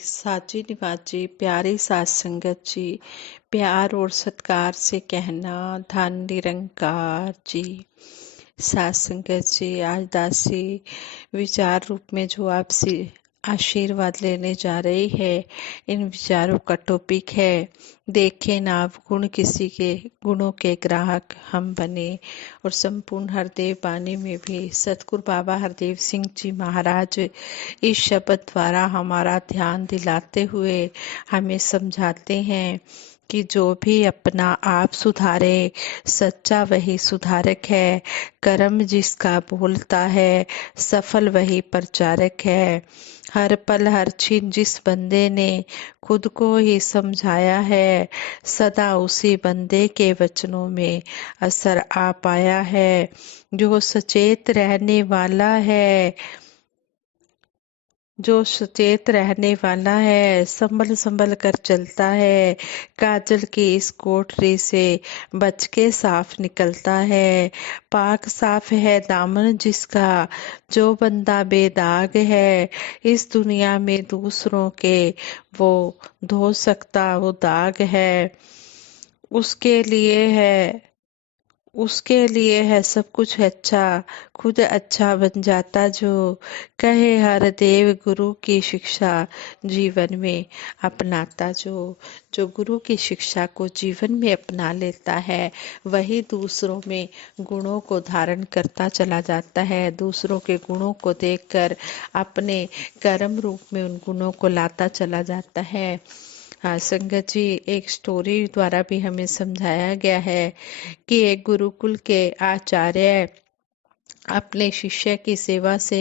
साची निवाजी प्यारी सात संगत जी, प्यार और सत्कार से कहना धन निरंकार जी। सात संगत जी, आज दासी विचार रूप में जो आपसे आशीर्वाद लेने जा रही है, इन विचारों का टॉपिक है देखें ना आप गुण किसी के, गुणों के ग्राहक हम बने। और संपूर्ण हरदेव बानी में भी सतगुरु बाबा हरदेव सिंह जी महाराज इस शब्द द्वारा हमारा ध्यान दिलाते हुए हमें समझाते हैं कि जो भी अपना आप सुधारे सच्चा वही सुधारक है। कर्म जिसका बोलता है सफल वही प्रचारक है। हर पल हर क्षण जिस बंदे ने खुद को ही समझाया है, सदा उसी बंदे के वचनों में असर आ पाया है। जो सचेत रहने वाला है, जो सचेत रहने वाला है, संभल संभल कर चलता है, काजल की इस कोठरी से बच के साफ निकलता है। पाक साफ है दामन जिसका, जो बंदा बेदाग है, इस दुनिया में दूसरों के वो धो सकता वो दाग है। उसके लिए है उसके लिए है सब कुछ अच्छा, खुद अच्छा बन जाता जो कहे हर देव गुरु की शिक्षा जीवन में अपनाता जो गुरु की शिक्षा को जीवन में अपना लेता है, वही दूसरों में गुणों को धारण करता चला जाता है। दूसरों के गुणों को देखकर अपने कर्म रूप में उन गुणों को लाता चला जाता है। हाँ संगत जी, एक स्टोरी द्वारा भी हमें समझाया गया है कि एक गुरुकुल के आचार्य अपने शिष्य की सेवा से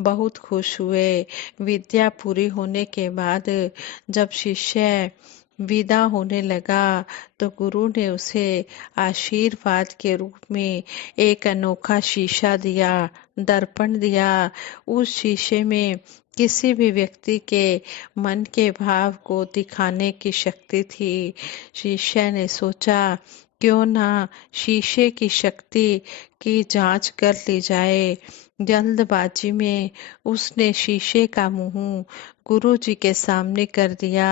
बहुत खुश हुए। विद्या पूरी होने के बाद जब शिष्य विदा होने लगा तो गुरु ने उसे आशीर्वाद के रूप में एक अनोखा शीशा दिया, दर्पण दिया। उस शीशे में किसी भी व्यक्ति के मन के भाव को दिखाने की शक्ति थी। शिष्य ने सोचा क्यों ना शीशे की शक्ति की जांच कर ली जाए। जल्दबाजी में उसने शीशे का मुंह गुरु जी के सामने कर दिया।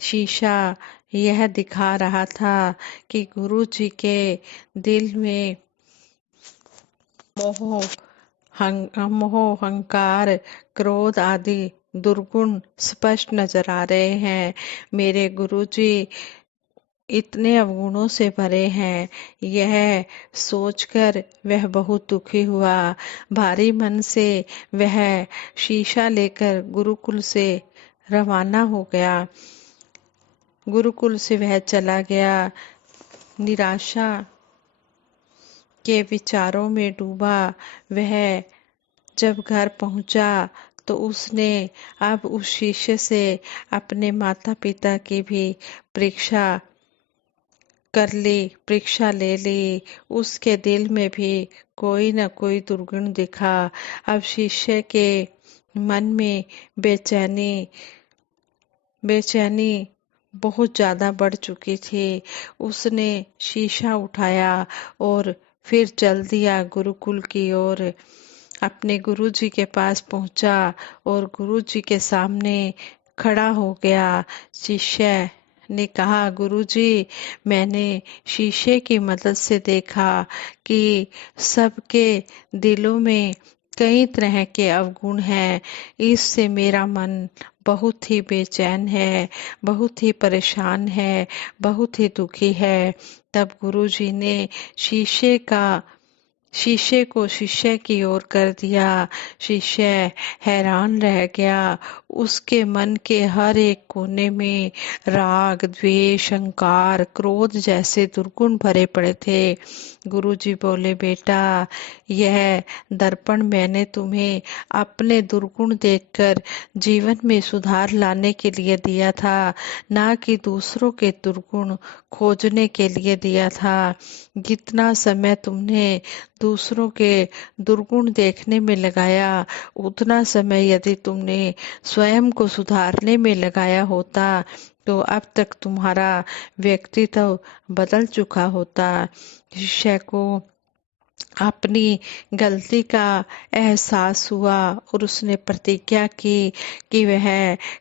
शीशा यह दिखा रहा था कि गुरु जी के दिल में मोह मोह अहंकार क्रोध आदि दुर्गुण स्पष्ट नजर आ रहे हैं। मेरे गुरु जी इतने अवगुणों से भरे हैं, यह सोचकर वह बहुत दुखी हुआ। भारी मन से वह शीशा लेकर गुरुकुल से रवाना हो गया। गुरुकुल से वह चला गया, निराशा के विचारों में डूबा। वह जब घर पहुंचा तो उसने अब उस शीशे से अपने माता पिता की भी परीक्षा ले ली। उसके दिल में भी कोई न कोई दुर्गुण दिखा। अब शिष्य के मन में बेचैनी बहुत ज्यादा बढ़ चुकी थी। उसने शीशा उठाया और फिर चल दिया गुरुकुल की ओर। अपने गुरुजी के पास पहुंचा और गुरुजी के सामने खड़ा हो गया। शिष्य ने कहा, गुरुजी, मैंने शीशे की मदद से देखा कि सबके दिलों में कई तरह के अवगुण हैं। इससे मेरा मन बहुत ही बेचैन है, बहुत ही परेशान है, बहुत ही दुखी है। तब गुरुजी ने शीशे को शिष्य की ओर कर दिया। शिष्य हैरान रह गया। उसके मन के हर एक कोने में राग, द्वेष, अहंकार, क्रोध जैसे दुर्गुण भरे पड़े थे। गुरुजी बोले, बेटा, यह दर्पण मैंने तुम्हें अपने दुर्गुण देखकर जीवन में सुधार लाने के लिए दिया था, ना कि दूसरों के दुर्गुण खोजने के लिए दिया था। जितना समय तुमने दूसरों के दुर्गुण देखने में लगाया, उतना समय यदि तुमने स्वयं को सुधारने में लगाया होता तो अब तक तुम्हारा व्यक्तित्व बदल चुका होता। शिष्य को अपनी गलती का एहसास हुआ और उसने प्रतिज्ञा की कि वह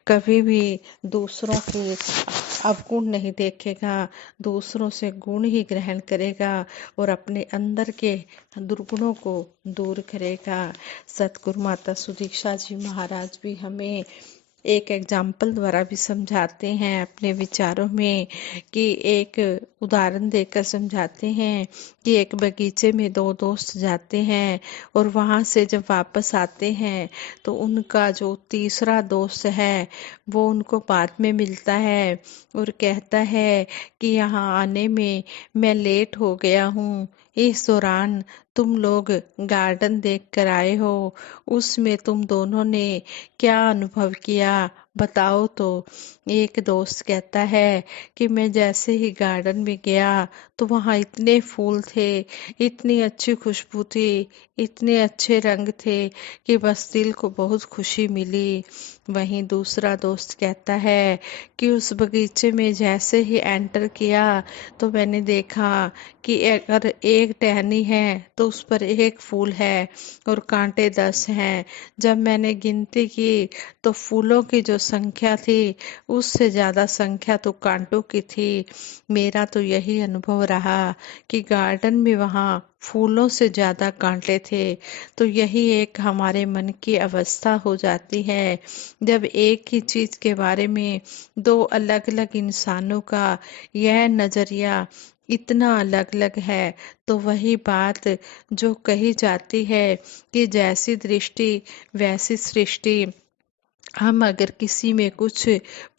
कभी भी दूसरों के अवगुण नहीं देखेगा, दूसरों से गुण ही ग्रहण करेगा और अपने अंदर के दुर्गुणों को दूर करेगा। सतगुरु माता सुदीक्षा जी महाराज भी हमें एक एग्जाम्पल द्वारा भी समझाते हैं अपने विचारों में, कि एक उदाहरण देकर समझाते हैं कि एक बगीचे में दो दोस्त जाते हैं और वहां से जब वापस आते हैं तो उनका जो तीसरा दोस्त है वो उनको बाद में मिलता है और कहता है कि यहाँ आने में मैं लेट हो गया हूँ। इस दौरान तुम लोग गार्डन देख कर आए हो, उसमें तुम दोनों ने क्या अनुभव किया बताओ। तो एक दोस्त कहता है कि मैं जैसे ही गार्डन में गया तो वहाँ इतने फूल थे, इतनी अच्छी खुशबू थी, इतने अच्छे रंग थे कि बस दिल को बहुत खुशी मिली। वहीं दूसरा दोस्त कहता है कि उस बगीचे में जैसे ही एंटर किया तो मैंने देखा कि अगर एक टहनी है तो उस पर एक फूल है और कांटे 10 हैं। जब मैंने गिनती की तो फूलों की जो संख्या थी उससे ज्यादा संख्या तो कांटों की थी। मेरा तो यही अनुभव रहा कि गार्डन में वहाँ फूलों से ज्यादा कांटे थे। तो यही एक हमारे मन की अवस्था हो जाती है जब एक ही चीज के बारे में दो अलग अलग इंसानों का यह नजरिया इतना अलग अलग है। तो वही बात जो कही जाती है कि जैसी दृष्टि वैसी सृष्टि। हम अगर किसी में कुछ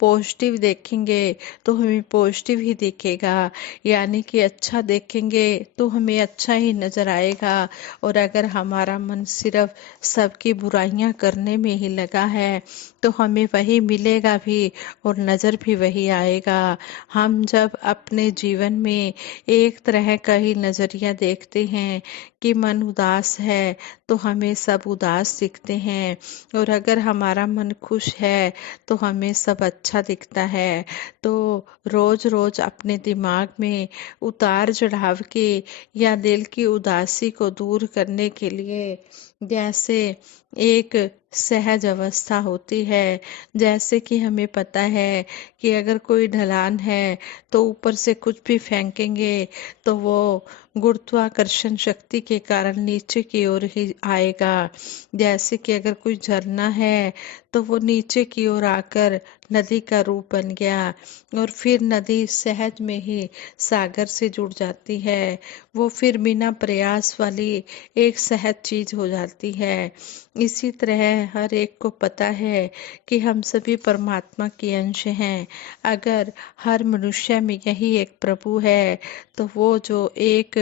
पॉजिटिव देखेंगे तो हमें पॉजिटिव ही दिखेगा, यानी कि अच्छा देखेंगे तो हमें अच्छा ही नजर आएगा। और अगर हमारा मन सिर्फ सबकी बुराइयां करने में ही लगा है तो हमें वही मिलेगा भी और नजर भी वही आएगा। हम जब अपने जीवन में एक तरह का ही नजरिया देखते हैं कि मन उदास है तो हमें सब उदास दिखते हैं, और अगर हमारा मन खुश है तो हमें सब अच्छा दिखता है। तो रोज रोज अपने दिमाग में उतार चढ़ाव के या दिल की उदासी को दूर करने के लिए जैसे एक सहज अवस्था होती है। जैसे कि हमें पता है कि अगर कोई ढलान है तो ऊपर से कुछ भी फेंकेंगे तो वो गुरुत्वाकर्षण शक्ति के कारण नीचे की ओर ही आएगा। जैसे कि अगर कोई झरना है तो वो नीचे की ओर आकर नदी का रूप बन गया और फिर नदी सहज में ही सागर से जुड़ जाती है। वो फिर बिना प्रयास वाली एक सहज चीज हो जाती है। इसी तरह हर एक को पता है कि हम सभी परमात्मा के अंश हैं। अगर हर मनुष्य में यही एक प्रभु है तो वो जो एक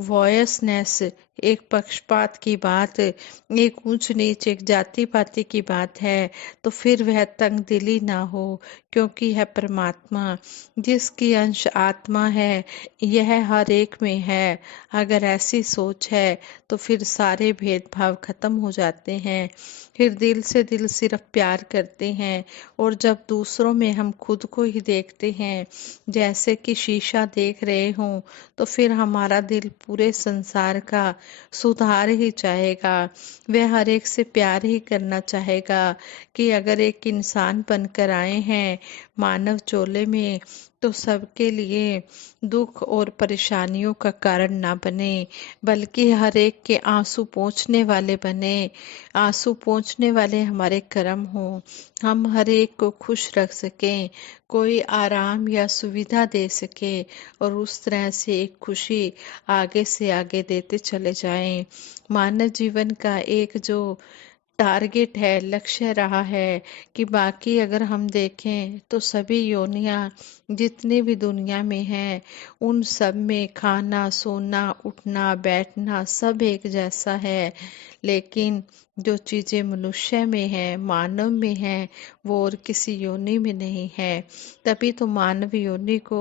वॉयसनेस, एक पक्षपात की बात, एक ऊंच नीच, एक जाति पाति की बात है तो फिर वह तंग दिली ना हो, क्योंकि यह परमात्मा जिसकी अंश आत्मा है यह हर एक में है। अगर ऐसी सोच है तो फिर सारे भेदभाव खत्म हो जाते हैं, फिर दिल से दिल सिर्फ प्यार करते हैं। और जब दूसरों में हम खुद को ही देखते हैं जैसे कि शीशा देख रहे हों तो फिर हमारा दिल पूरे संसार का सुधार ही चाहेगा। वह हर एक से प्यार ही करना चाहेगा कि अगर एक इंसान बनकर आए हैं मानव चोले में तो सबके लिए दुख और परेशानियों का कारण ना बने, बल्कि हर एक के आंसू पोंछने वाले बने। आंसू पोंछने वाले हमारे कर्म हों, हम हर एक को खुश रख सकें, कोई आराम या सुविधा दे सके और उस तरह से एक खुशी आगे से आगे देते चले जाएं। मानव जीवन का एक जो टारगेट है, लक्ष्य रहा है कि बाकी अगर हम देखें तो सभी योनियां जितनी भी दुनिया में हैं उन सब में खाना सोना उठना बैठना सब एक जैसा है। लेकिन जो चीजें मनुष्य में है, मानव में है, वो और किसी योनि में नहीं है। तभी तो मानव योनि को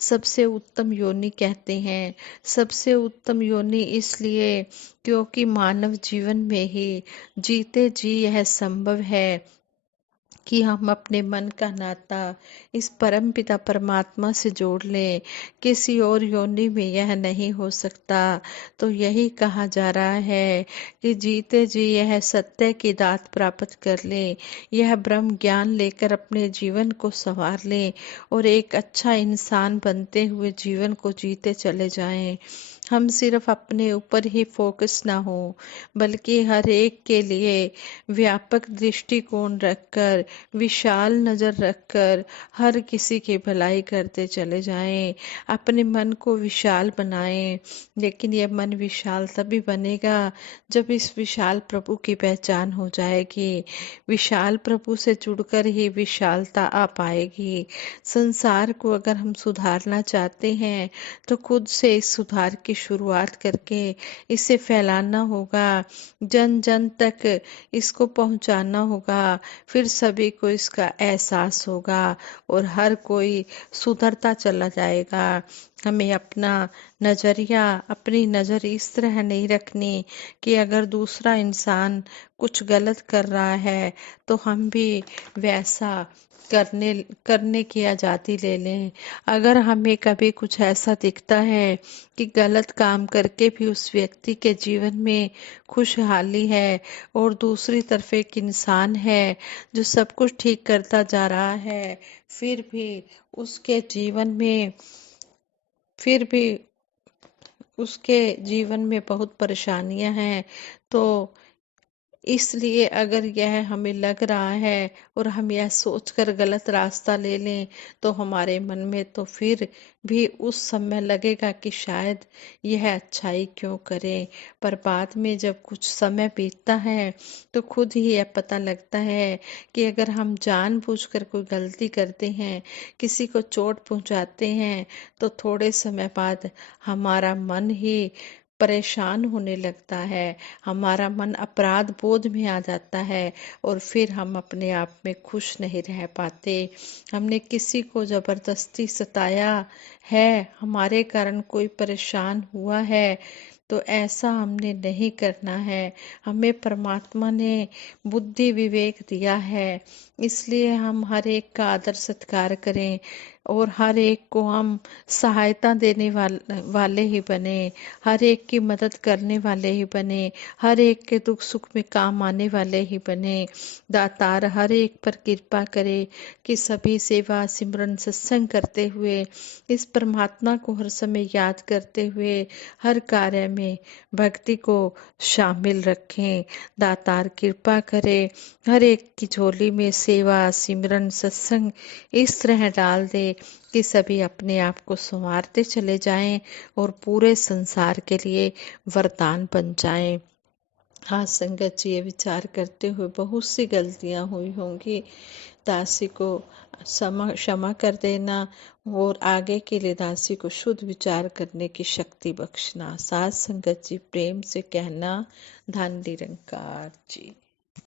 सबसे उत्तम योनि कहते हैं। सबसे उत्तम योनि इसलिए क्योंकि मानव जीवन में ही जीते जी यह संभव है कि हम अपने मन का नाता इस परम पिता परमात्मा से जोड़ लें। किसी और योनि में यह नहीं हो सकता। तो यही कहा जा रहा है कि जीते जी यह सत्य की दात प्राप्त कर लें, यह ब्रह्म ज्ञान लेकर अपने जीवन को संवार लें और एक अच्छा इंसान बनते हुए जीवन को जीते चले जाएं। हम सिर्फ अपने ऊपर ही फोकस ना हो, बल्कि हर एक के लिए व्यापक दृष्टिकोण रखकर, विशाल नजर रखकर हर किसी की भलाई करते चले जाएं। अपने मन को विशाल बनाएं, लेकिन यह मन विशाल तभी बनेगा जब इस विशाल प्रभु की पहचान हो जाएगी। विशाल प्रभु से जुड़कर ही विशालता आ पाएगी। संसार को अगर हम सुधारना चाहते हैं तो खुद से इस सुधार की शुरुआत करके इसे फैलाना होगा, जन जन तक इसको पहुंचाना होगा। फिर सभी को इसका एहसास होगा और हर कोई सुधरता चला जाएगा। हमें अपना नजरिया, अपनी नजर इस तरह नहीं रखनी कि अगर दूसरा इंसान कुछ गलत कर रहा है तो हम भी वैसा करने करने की आजादी ले लें। अगर हमें कभी कुछ ऐसा दिखता है कि गलत काम करके भी उस व्यक्ति के जीवन में खुशहाली है और दूसरी तरफ एक इंसान है जो सब कुछ ठीक करता जा रहा है, फिर भी उसके जीवन में फिर भी उसके जीवन में बहुत परेशानियां हैं, तो इसलिए अगर यह हमें लग रहा है और हम यह सोचकर गलत रास्ता ले लें तो हमारे मन में तो फिर भी उस समय लगेगा कि शायद यह अच्छाई क्यों करें। पर बाद में जब कुछ समय बीतता है तो खुद ही यह पता लगता है कि अगर हम जानबूझकर कोई गलती करते हैं, किसी को चोट पहुंचाते हैं, तो थोड़े समय बाद हमारा मन ही परेशान होने लगता है, हमारा मन अपराध बोध में आ जाता है और फिर हम अपने आप में खुश नहीं रह पाते। हमने किसी को जबरदस्ती सताया है, हमारे कारण कोई परेशान हुआ है, तो ऐसा हमने नहीं करना है। हमें परमात्मा ने बुद्धि विवेक दिया है, इसलिए हम हर एक का आदर सत्कार करें और हर एक को हम सहायता देने वाले ही बने, हर एक की मदद करने वाले ही बने, हर एक के दुख सुख में काम आने वाले ही बने। दातार हर एक पर कृपा करे कि सभी सेवा सिमरन सत्संग करते हुए, इस परमात्मा को हर समय याद करते हुए हर कार्य में भक्ति को शामिल रखें। दातार कृपा करे, हर एक की झोली में सेवा सिमरन सत्संग इस तरह डाल दे कि सभी अपने आप को संवारते चले जाएं और पूरे संसार के लिए वरदान बन जाएं। हाँ संगत जी, ये विचार करते हुए बहुत सी गलतियां हुई होंगी, दासी को क्षमा कर देना और आगे के लिए दासी को शुद्ध विचार करने की शक्ति बख्शना। साथ संगत जी प्रेम से कहना, धन निरंकार जी।